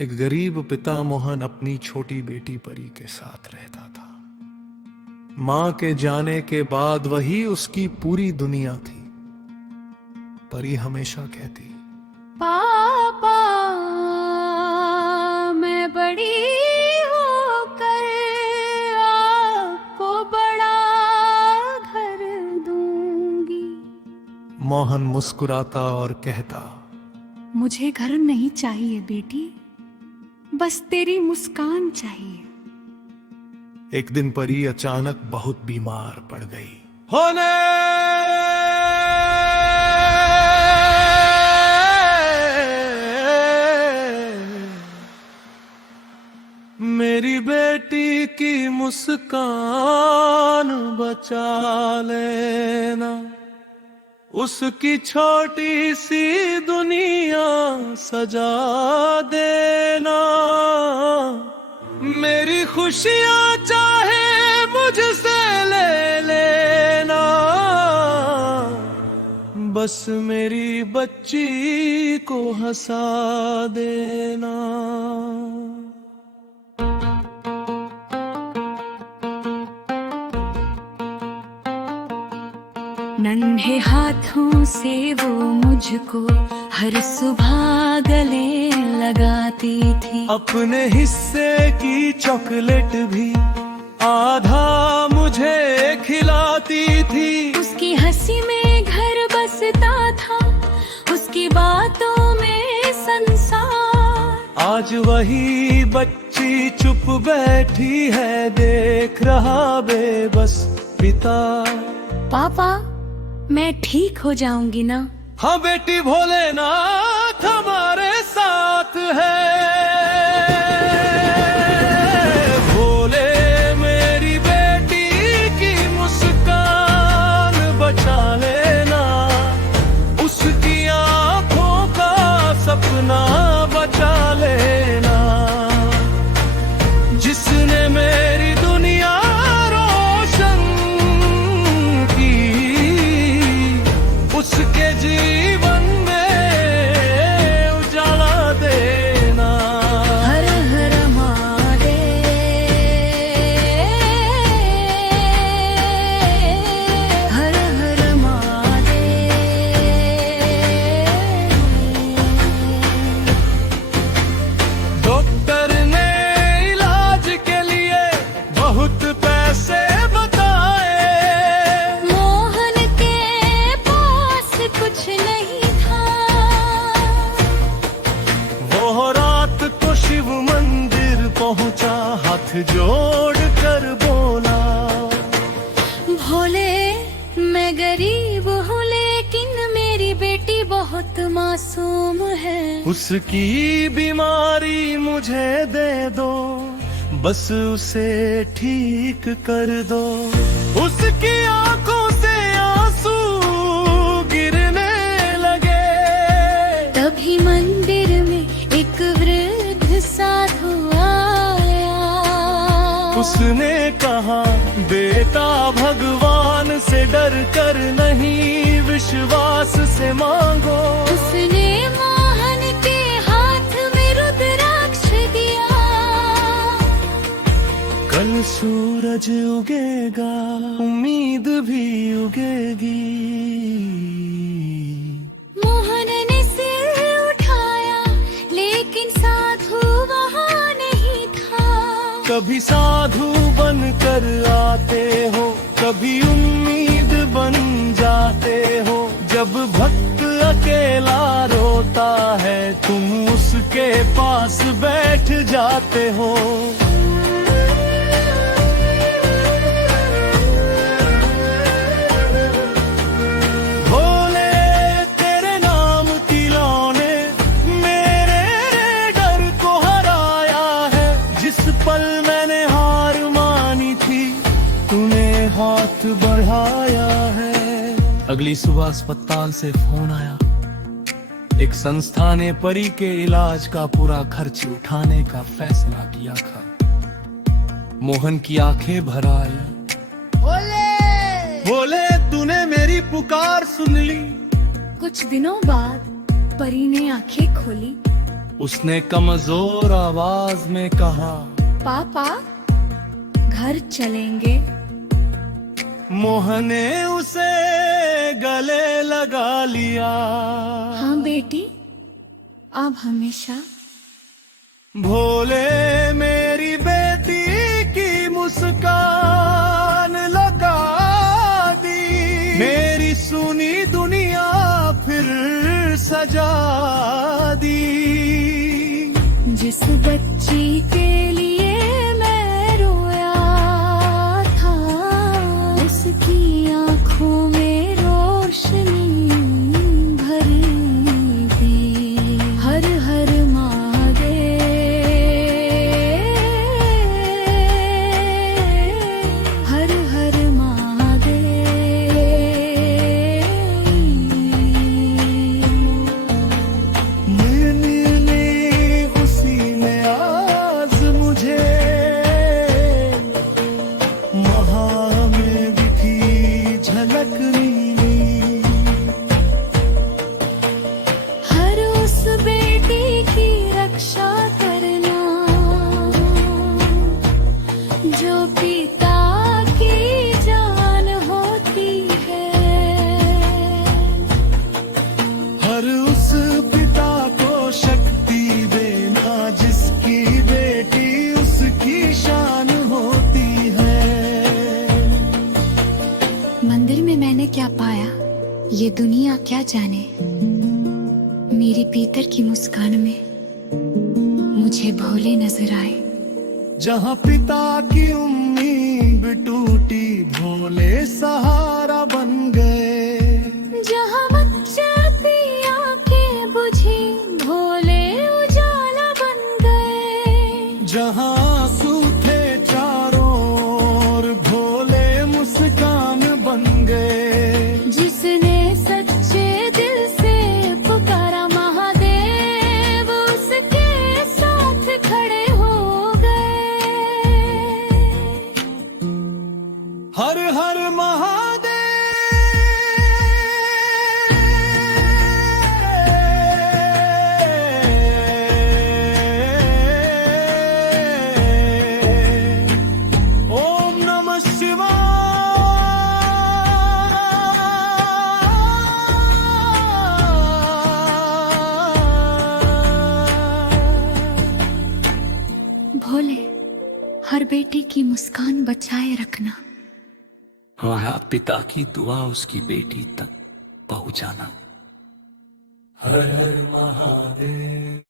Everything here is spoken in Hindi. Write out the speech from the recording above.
एक गरीब पिता मोहन अपनी छोटी बेटी परी के साथ रहता था। मां के जाने के बाद वही उसकी पूरी दुनिया थी। परी हमेशा कहती, पापा मैं बड़ी होकर आपको बड़ा घर दूंगी। मोहन मुस्कुराता और कहता, मुझे घर नहीं चाहिए बेटी, बस तेरी मुस्कान चाहिए। एक दिन परी अचानक बहुत बीमार पड़ गई। होने मेरी बेटी की मुस्कान बचा लेना, उसकी छोटी सी दुनिया सजा देना। मेरी खुशियां चाहे मुझसे ले लेना, बस मेरी बच्ची को हंसा देना। नन्हे हाथों से वो मुझको हर सुबह गले लगाती थी। अपने हिस्से की चॉकलेट भी आधा मुझे खिलाती थी। उसकी हंसी में घर बसता था, उसकी बातों में संसार। आज वही बच्ची चुप बैठी है, देख रहा बेबस पिता। पापा मैं ठीक हो जाऊंगी ना? हाँ बेटी, भोलेनाथ हमारे साथ है। भोले मेरी बेटी की मुस्कान बचा लेना, उसकी आंखों का सपना बचा लेना। जिसने मेरी दुनिया रोशन की, उसके जीवन में उजाला देना। हर हर महादेव, हर हर महादेव। डॉक्टर ने इलाज के लिए बहुत पैसे बताए। मोहन के पास कुछ नहीं था। वो रात को शिव मंदिर पहुंचा, हाथ जोड़ कर बोला, भोले मैं गरीब हूँ लेकिन मेरी बेटी बहुत मासूम है। उसकी बीमारी मुझे दे दो, बस उसे ठीक कर दो। उसकी आंखों से आंसू गिरने लगे। तभी मंदिर में एक वृद्ध साधु आया। उसने कहा, बेटा भगवान से डर कर नहीं, विश्वास से मांगो। उसने मोहन के हाथ में रुद्राक्ष दिया। कल सूरज उगेगा, उम्मीद भी उगेगी। मोहन ने सिर उठाया लेकिन साधु वहाँ नहीं था। कभी साधु बनकर आते हो, कभी उम्मीद बन जाते हो। जब भक्त अकेला रोता है, तुम उसके पास बैठ जाते हो। भोले तेरे नाम की लौ ने मेरे डर को हराया है। जिस पल मैंने हार मानी थी, तूने हाथ बढ़ाया है। अगली सुबह अस्पताल से फोन आया। एक संस्था ने परी के इलाज का पूरा खर्च उठाने का फैसला किया था। मोहन की आंखें भर आई। भोले तूने मेरी पुकार सुन ली। कुछ दिनों बाद परी ने आंखें खोली। उसने कमजोर आवाज में कहा, पापा घर चलेंगे। मोहन ने उसे गले लगा लिया। हाँ बेटी, अब हमेशा। भोले मेरी बेटी की मुस्कान लगा दी, मेरी सुनी दुनिया फिर सजा दी। जिस बच्ची के लिए मैं रोया था, उसकी आंखों में रोशनी भर दी। हर हर महादेव, हर हर महादेव। मैंने उसी ने आज मुझे महा में दिखी झलक नीली। हर उस बेटी की रक्षा करना जो पिता की जान होती है। हर उस पिता को शक्ति देना जिसकी बेटी उसकी शान होती है। मंदिर में मैंने क्या पाया ये दुनिया क्या जाने। मेरी पीतर की मुस्कान में मुझे भोले नजर आए। जहाँ पिता की उम्मीद टूटी, भोले सहारा बन गए। जहाँ बच्चा की आंखें बुझी, भोले उजाला बन गए। जहाँ आंसू थे चारों ओर, भोले मुस्कान बन गए। जिसने सच्चे दिल से पुकारा महादेव, उसके साथ खड़े हो गए। हर हर महादेव। ओम नमः शिवाय। भोले, हर बेटी की मुस्कान बचाए रखना। हाँ, पिता की दुआ उसकी बेटी तक पहुंचाना। हर हर महादेव।